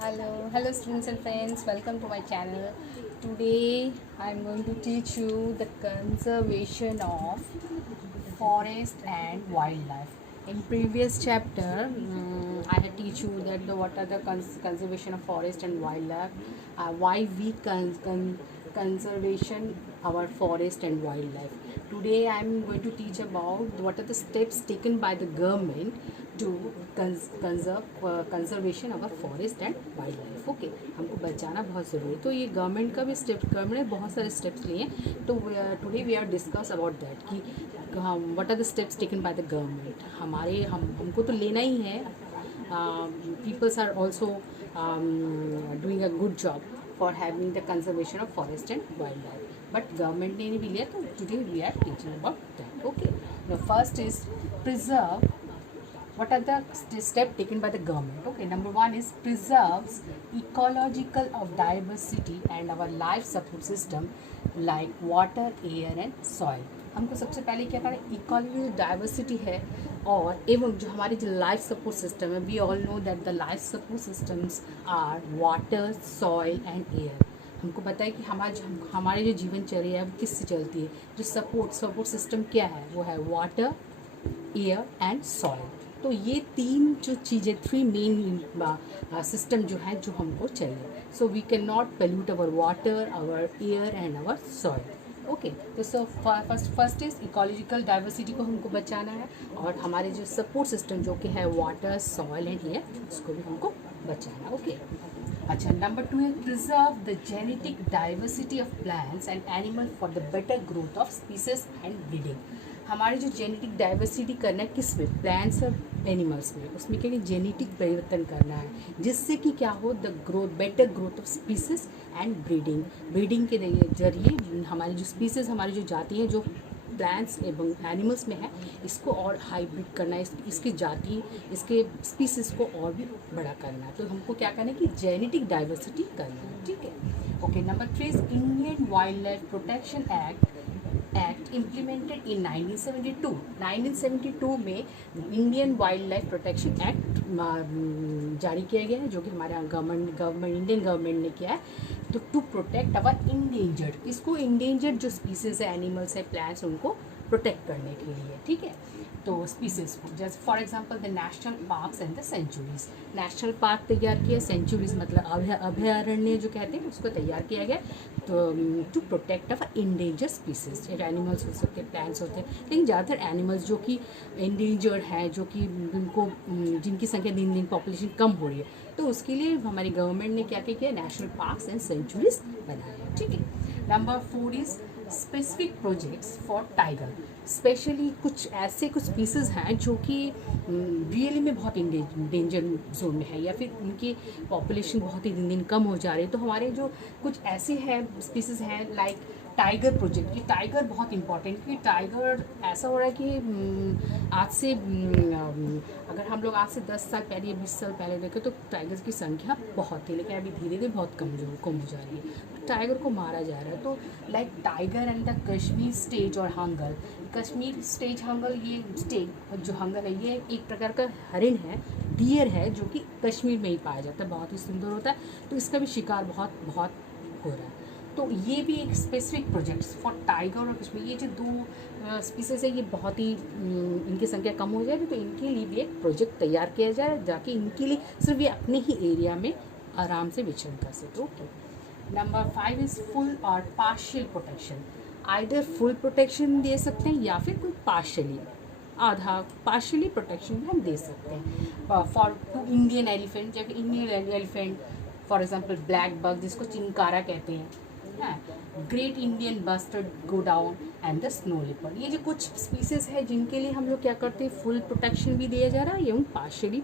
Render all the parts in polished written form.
Hello students and friends, welcome to my channel. Today I am going to teach you the conservation of forest and wildlife. In previous chapter, I had teach you that what are the conservation of forest and wildlife, why we conservation our forest and wildlife. Today I am going to teach about what are the steps taken by the government to conservation our forest and wild life. Okay, हमको बचाना बहुत ज़रूरी है. तो ये government का भी step, government ने बहुत सारे स्टेप्स लिए हैं. तो today we are discuss about that कि what are the steps taken by the government. हमको तो लेना ही है. Peoples are also doing a good job for having the conservation of forest and wildlife. But government ने भी लिया, तो today we are teaching about that. Okay, first is preserve. What are the steps taken by the government? Okay, number one is preserves ecological of diversity and our life support system like water, air and soil. हमको सबसे पहले क्या करना है, ecological diversity है और एवं जो हमारी जो लाइफ सपोर्ट सिस्टम है. We all know that the life support systems are water, soil and air. हमको पता है कि हमारे जो जीवनचर्या है वो किससे चलती है. जो सपोर्ट सिस्टम क्या है, वो है वाटर, एयर एंड सॉइल. तो ये तीन जो चीज़ें, थ्री मेन सिस्टम जो है जो हमको चाहिए. So we can not pollute our water, our air and our soil. Okay, तो so first is ecological diversity को हमको बचाना है और हमारे जो सपोर्ट सिस्टम जो कि है वाटर, सॉइल एंड एयर, उसको भी हमको बचाना. ओके, अच्छा, नंबर टू है preserve the genetic diversity of plants and animal for the better growth of species and breeding. हमारी जो जेनेटिक डाइवर्सिटी करना है किस में, प्लांट्स और एनिमल्स में. उसमें क्या जेनेटिक परिवर्तन करना है जिससे कि क्या हो, the growth, better growth of species and breeding. Breeding के जरिए हमारी जो स्पीसीज, हमारी जो जाति हैं जो प्लांट्स एवं एनिमल्स में है, इसको और हाइब्रिड करना है, इसकी जाति, इसके स्पीसीज को और भी बड़ा करना है. तो हमको क्या करना है कि जेनेटिक डाइवर्सिटी करना है. ठीक है. Okay, number three is Indian wild life protection act implemented in 1972. 1972 में Indian wild life protection act जारी किया गया है, जो कि हमारे गवर्नमेंट इंडियन गवर्नमेंट ने किया है. तो टू प्रोटेक्ट अवर इंडेंजर्ड, इसको इंडेंजर्ड जो स्पीसीज है, एनिमल्स है, प्लांट्स, उनको प्रोटेक्ट करने के लिए. ठीक है. तो स्पीसीज को, जैसे for example the national parks and the sanctuaries. National park तैयार किया, सेंचुरीज मतलब अभयारण्य जो कहते हैं, उसको तैयार किया गया. तो to protect our endanger species, animals हो सकते हैं, प्लांट्स होते हैं, लेकिन ज़्यादातर एनिमल्स जो कि इंडेंजर्ड हैं, जो कि जिनकी संख्या दिन दिन पॉपुलेशन कम हो रही है, तो उसके लिए हमारी गवर्नमेंट ने क्या किया, नेशनल पार्क्स एंड सेंचुरीज बनाया. ठीक है. Number four is specific projects for tiger. Specially कुछ स्पीसीज़ हैं जो कि रियली में बहुत डेंजर जोन में है, या फिर उनकी पॉपुलेशन बहुत ही दिन दिन कम हो जा रही है. तो हमारे जो कुछ ऐसे हैं स्पीसीज़ हैं लाइक टाइगर प्रोजेक्ट. ये टाइगर बहुत इंपॉर्टेंट, क्योंकि टाइगर ऐसा हो रहा है कि आज से अगर हम लोग आज से 10 साल पहले या 20 साल पहले देखें तो टाइगर्स की संख्या बहुत थी, लेकिन अभी धीरे धीरे बहुत कम हो जा रही है. टाइगर को मारा जा रहा है. तो like tiger and the Kashmir stage और हंगल. कश्मीर स्टेज हंगल, ये स्टेज जो हंगल है, ये एक प्रकार का हरिण है, डियर है, जो कि कश्मीर में ही पाया जाता है, बहुत ही सुंदर होता है. तो इसका भी शिकार बहुत बहुत हो रहा है. तो ये भी एक स्पेसिफिक प्रोजेक्ट्स फॉर टाइगर और कश्मीर, ये जो दो स्पीसीज है, ये बहुत ही इनकी संख्या कम हो जाएगी. तो इनके लिए भी एक प्रोजेक्ट तैयार किया जाए, जाके इनके लिए सिर्फ ये अपने ही एरिया में आराम से विचरण कर सके. Okay. Number five is full और partial protection. Either full protection दे सकते हैं या फिर कोई आधा पार्शियली प्रोटेक्शन हम दे सकते हैं. फॉर टू इंडियन एलिफेंट, जब Indian elephant for example black bug, जिसको चिंकारा कहते हैं, great Indian bustard godown and the snow leopard. ये जो कुछ स्पीसीज है जिनके लिए हम लोग क्या करते हैं, फुल प्रोटेक्शन भी दिया जा रहा है एवं पार्शियली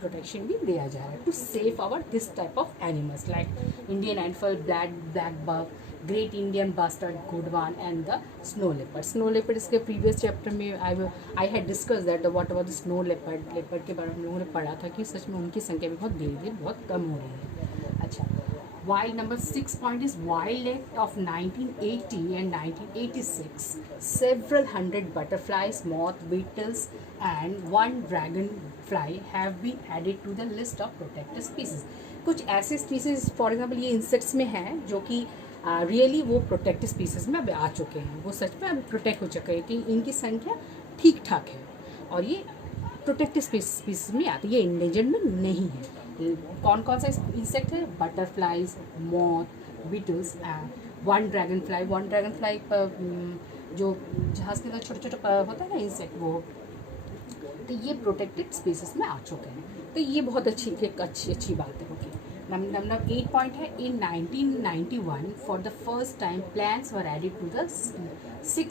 प्रोटेक्शन भी दिया जा रहा है to save our this type of animals like Indian elephant, blackbuck, great Indian bustard Godawan and the snow leopard. Snow leopard इसके प्रीवियस चैप्टर में I had discuss that what about the snow leopard के बारे में हम लोगों ने पढ़ा था कि सच में उनकी संख्या भी बहुत धीरे धीरे बहुत कम हो रही है. अच्छा, while number 6 point is Wild Act of 1980 and 1986. Several hundred butterflies, moth, beetles and one dragonfly have been added to the list of protected species. कुछ ऐसे स्पीसीज फॉर एग्जांपल ये इंसेक्ट्स में हैं जो कि रियली वो प्रोटेक्टेड स्पीसीज में अब आ चुके हैं, वो सच में अब प्रोटेक्ट हो चुके हैं कि इनकी संख्या ठीक ठाक है और ये प्रोटेक्टेड स्पीसीज में आती है, ये इंडेंजर्ड में नहीं है। कौन कौन सा इंसेक्ट है? Butterflies, moth, beetles, one dragonfly जो जहाज के अंदर छोटे छोटे होता है ना इंसेक्ट, वो तो ये प्रोटेक्टेड स्पीसीज में आ चुके हैं। तो ये बहुत अच्छी बात है। ओके, नंबर 8 पॉइंट है, in 1991 for the first time plants were added to the 6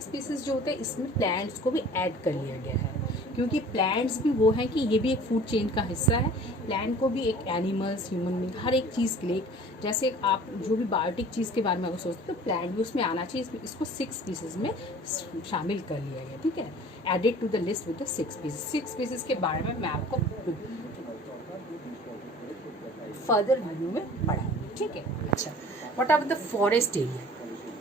species जो होते हैं इसमें प्लांट्स को भी ऐड कर लिया गया है, क्योंकि प्लांट्स भी वो हैं कि ये भी एक फूड चेन का हिस्सा है। प्लांट को भी एक एनिमल्स, ह्यूमन बींग, हर एक चीज़ के लिए, जैसे आप जो भी बायोटिक चीज़ के बारे में अगर सोचते तो प्लांट भी उसमें आना चाहिए, इसको 6 स्पीसीज में शामिल कर लिया गया। ठीक है, added to the list with the 6 species के बारे में मैं आपको फर्दर वीडियो में पढ़ाऊंगी। ठीक है, अच्छा, what about the forest area?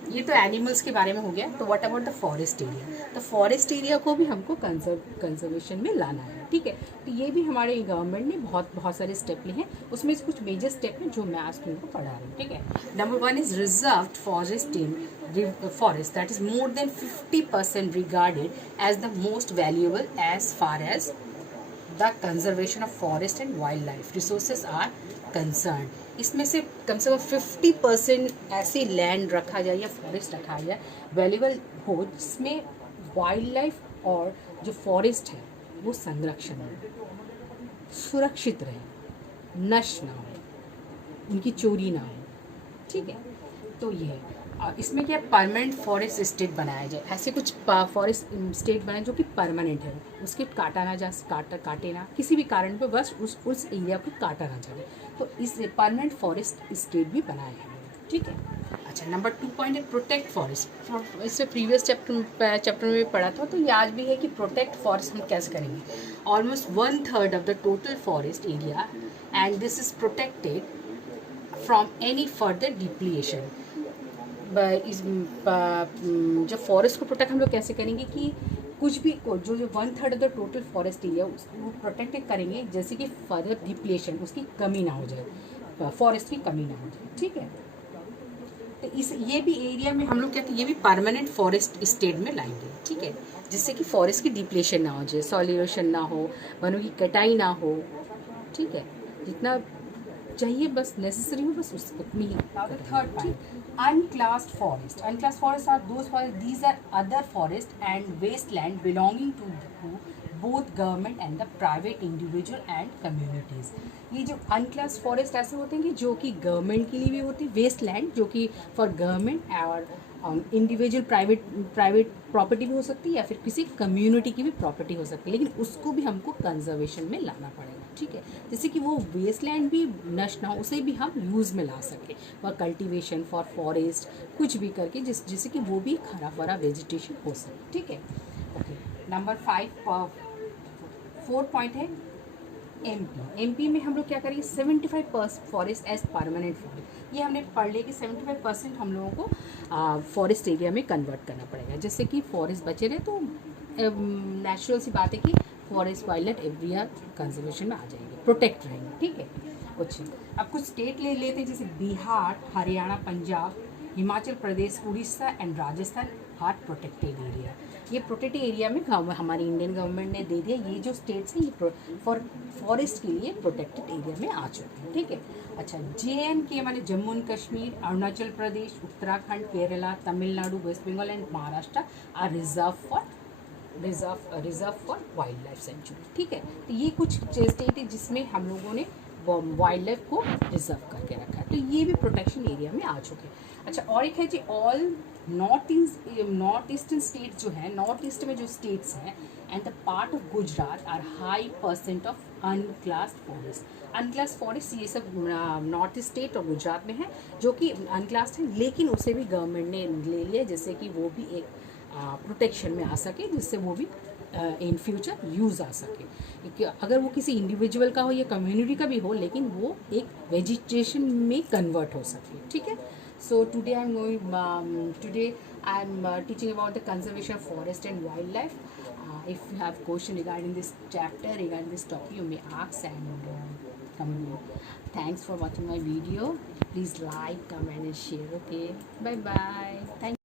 ये तो एनिमल्स के बारे में हो गया, तो what about the forest area? तो फॉरेस्ट एरिया को भी हमको कंजर्वेशन में लाना है। ठीक है, तो ये भी हमारे गवर्नमेंट ने बहुत सारे स्टेप लिए हैं, उसमें से कुछ मेजर स्टेप हैं जो मैं आज तुमको पढ़ा रही हूँ। ठीक है, number 1 is reserved forest in forest that is more than 50% regarded as the most valuable as far as the conservation of forest and wildlife resources are concerned। इसमें से कम 50% ऐसे लैंड रखा जाए या फॉरेस्ट रखा जाए वैल्यूबल हो जिसमें वाइल्ड लाइफ और जो फॉरेस्ट है वो संरक्षण हो, सुरक्षित रहे, नष्ट ना हो, उनकी चोरी ना हो। ठीक है, तो ये है। इसमें क्या परमानेंट फॉरेस्ट स्टेट बनाया जाए, ऐसे कुछ फॉरेस्ट स्टेट बनाए जो कि परमानेंट है, उसके काटे ना किसी भी कारण पे, बस उस एरिया को काटा ना जाए, तो इस परमानेंट फॉरेस्ट स्टेट भी बनाया है। ठीक है, अच्छा, नंबर 2 पॉइंट है प्रोटेक्ट फॉरेस्ट। इससे प्रीवियस चैप्टर में पढ़ा था, तो ये आज भी है कि प्रोटेक्ट फॉरेस्ट हम कैसे करेंगे। Almost 1/3 of the total forest area and this is protected from any further depletion. जब फॉरेस्ट को प्रोटेक्ट हम लोग कैसे करेंगे कि कुछ भी जो 1/3 of the total forest area उसको प्रोटेक्ट करेंगे, जैसे कि फर्दर डिप्लेशन, उसकी कमी ना हो जाए, फॉरेस्ट की कमी ना हो जाए। ठीक है, तो इस ये भी एरिया में हम लोग कहते हैं ये भी परमानेंट फॉरेस्ट स्टेट में लाएंगे। ठीक है, जिससे कि फॉरेस्ट की डिप्लेशन ना हो जाए, सॉइल इरोशन ना हो, वनों की कटाई ना हो। ठीक है, जितना चाहिए बस नेसेसरी हो बस उतनी ही। Third point, unclassed forest are those forests, these are other forest and wasteland belonging to both government and the private individual and communities। ये जो unclassed forest ऐसे होते हैं कि जो कि गवर्नमेंट के लिए भी होते हैं, वेस्ट लैंड जो कि फॉर गवर्नमेंट और इंडिविजुअल प्राइवेट प्रॉपर्टी भी हो सकती है या फिर किसी कम्युनिटी की भी प्रॉपर्टी हो सकती है, लेकिन उसको भी हमको कंजर्वेशन में लाना पड़ेगा। ठीक है, जैसे कि वो वेस्ट लैंड भी नष्ट ना हो, उसे भी हम यूज़ में ला सकें फॉर कल्टीवेशन, फॉर फॉरेस्ट, कुछ भी करके जिससे कि वो भी हरा भरा वेजिटेशन हो सके। ठीक है, ओके, नंबर 4 पॉइंट है एमपी में हम लोग क्या करेंगे 75% फॉरेस्ट एज परमानेंट फॉरेस्ट। ये हमने पढ़ लिया कि 75% हम लोगों को फॉरेस्ट एरिया में कन्वर्ट करना पड़ेगा, जैसे कि फॉरेस्ट बचे रहे तो नेचुरल सी बात है कि forest wild life every conservation में आ जाएंगे, प्रोटेक्ट रहेंगे। ठीक है, कुछ अब कुछ स्टेट ले लेते हैं जैसे Bihar, Haryana, Punjab, Himachal Pradesh, Orissa and Rajasthan are protected area. ये प्रोटेक्टेड एरिया में हमारी इंडियन गवर्नमेंट ने दे दिया, ये जो स्टेट्स हैं ये फॉरेस्ट के लिए प्रोटेक्टेड एरिया में आ चुके हैं। ठीक है, अच्छा, JNK माने Jammu and Kashmir, Arunachal Pradesh, Uttarakhand, Kerala, Tamil Nadu, West Bengal and Maharashtra are reserve for wildlife sanctuary. ठीक है, तो ये कुछ स्टेट है जिसमें हम लोगों ने वाइल्ड लाइफ को रिजर्व करके रखा है, तो ये भी प्रोटेक्शन एरिया में आ चुके हैं। अच्छा, और एक है जी ऑल नॉर्थ ईस्टर्न स्टेट जो है, नॉर्थ ईस्ट में जो स्टेट्स हैं and the part of Gujarat are high % of unclassed forest. Unclassed forest ये सब नॉर्थ ईस्ट स्टेट और गुजरात में है जो कि अनक्लास्ड है, लेकिन उसे भी गवर्नमेंट ने ले लिया जैसे कि वो भी एक प्रोटेक्शन में आ सके, जिससे वो भी इन फ्यूचर यूज़ आ सके। अगर वो किसी इंडिविजुअल का हो या कम्युनिटी का भी हो, लेकिन वो एक वेजिटेशन में कन्वर्ट हो सके। ठीक है, so today I am teaching about the conservation of forest and wildlife. If you have question regarding this chapter, regarding this topic, you may ask, and comment में. Thanks for watching my video. Please like, comment and share. Okay, bye bye. Thank